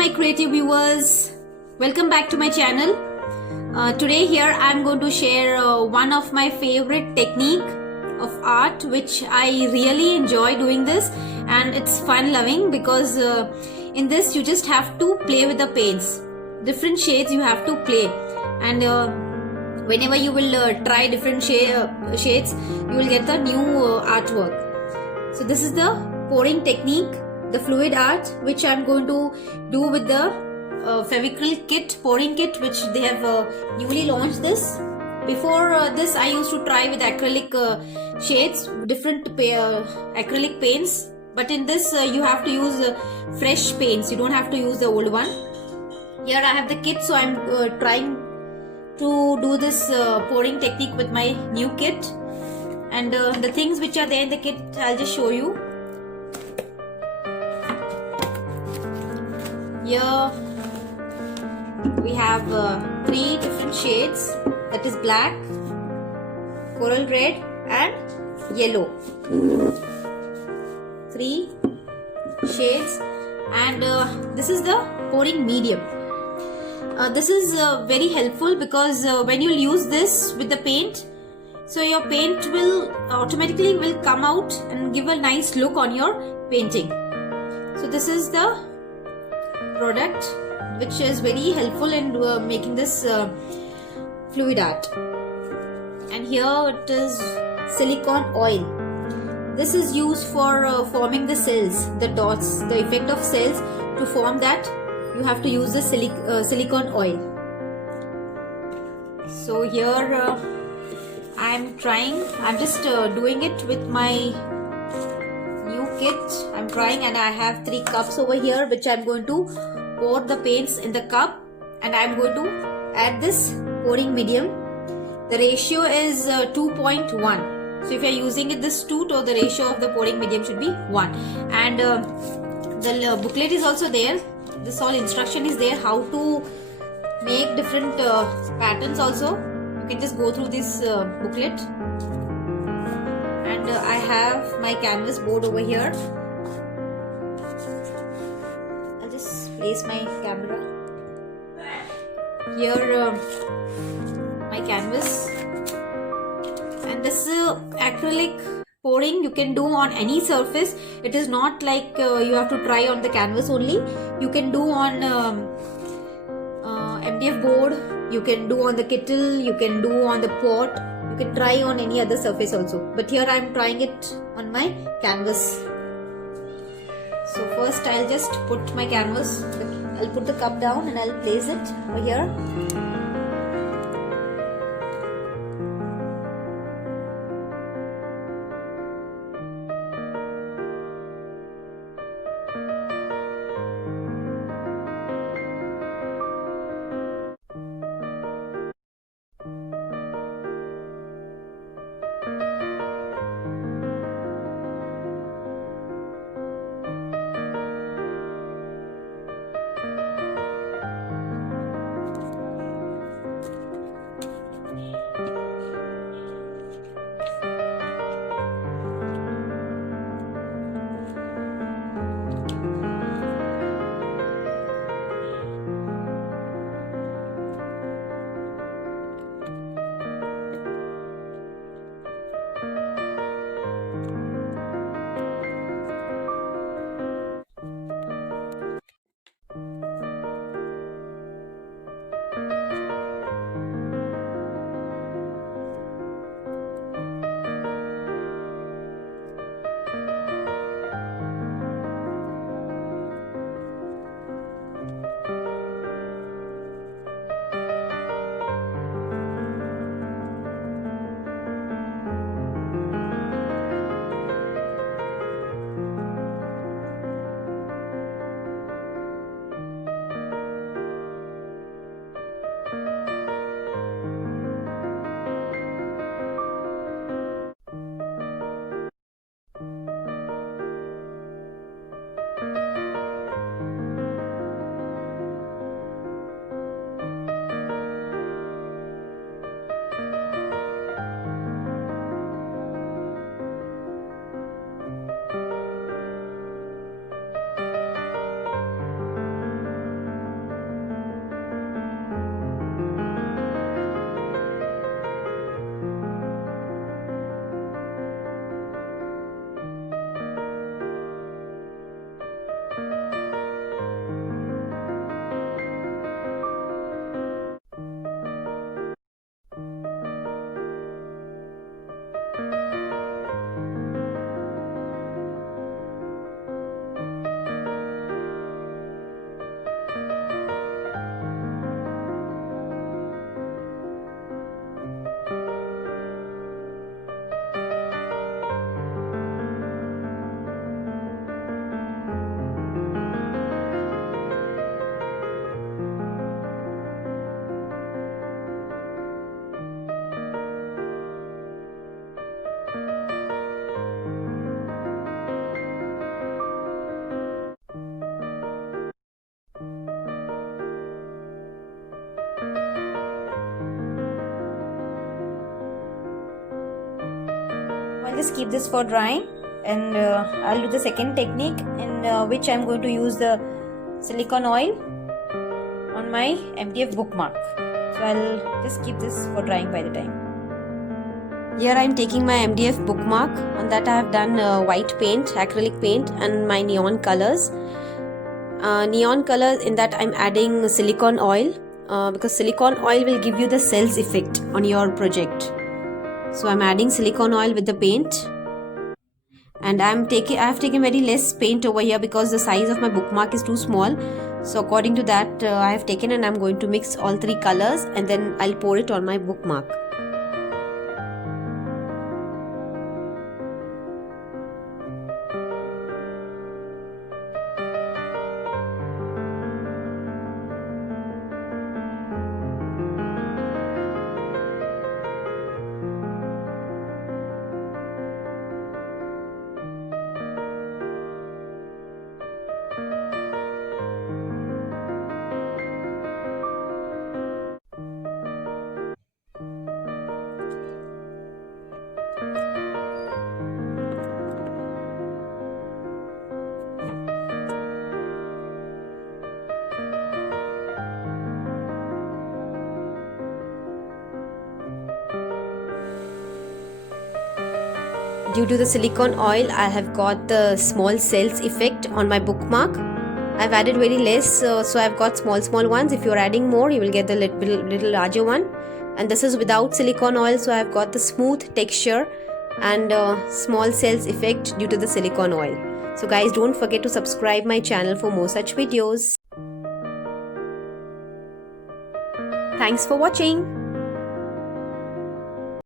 my creative viewers, welcome back to my channel. Today here I am going to share one of my favorite technique of art which I really enjoy doing this, and it's fun loving because in this you just have to play with the paints. Different shades you have to play, and whenever you will try different shades you will get the new artwork. So this is the pouring technique, the fluid art, which I'm going to do with the Fevicryl kit, pouring kit, which they have newly launched this. Before this I used to try with acrylic shades, different acrylic paints, but in this you have to use fresh paints, you don't have to use the old one. Here I have the kit, so I'm trying to do this pouring technique with my new kit, and the things which are there in the kit I'll just show you. Here we have 3 different shades, that is black, coral red and yellow. 3 shades, and this is the pouring medium. This is very helpful because when you use this with the paint, so your paint will automatically come out and give a nice look on your painting. So this is the product which is very helpful in making this fluid art. And here it is silicone oil. This is used for forming the cells, the dots, the effect of cells. To form that you have to use the silicone oil. So here I'm just doing it with my new kit. I'm trying, and I have 3 cups over here which I'm going to pour the paints in the cup, and I'm going to add this pouring medium. The ratio is 2.1. So if you're using it this 2, so the ratio of the pouring medium should be 1. And the booklet is also there. This all instruction is there how to make different patterns also. You can just go through this booklet. And I have my canvas board over here. I'll just place my camera here, my canvas. And this acrylic pouring you can do on any surface. It is not like you have to try on the canvas only. You can do on MDF board, you can do on the kettle, you can do on the pot, you can try on any other surface also. But here I am trying it on my canvas. So first I'll just put my canvas, I'll put the cup down and I'll place it over here. just keep this for drying, and I'll do the second technique in which I'm going to use the silicone oil on my MDF bookmark. So I'll just keep this for drying by the time. Here I am taking my MDF bookmark. On that I have done white paint, acrylic paint, and my neon colors. Neon colors, in that I'm adding silicone oil because silicone oil will give you the cells effect on your project. So I'm adding silicone oil with the paint, and I have taken very less paint over here because the size of my bookmark is too small. So according to that I have taken, and I'm going to mix all three colors and then I'll pour it on my bookmark. Due to the silicone oil, I have got the small cells effect on my bookmark. I've added very less, so I've got small ones. If you're adding more, you will get the little larger one. And this is without silicone oil, so I've got the smooth texture and small cells effect due to the silicone oil. So guys, don't forget to subscribe my channel for more such videos. Thanks for watching.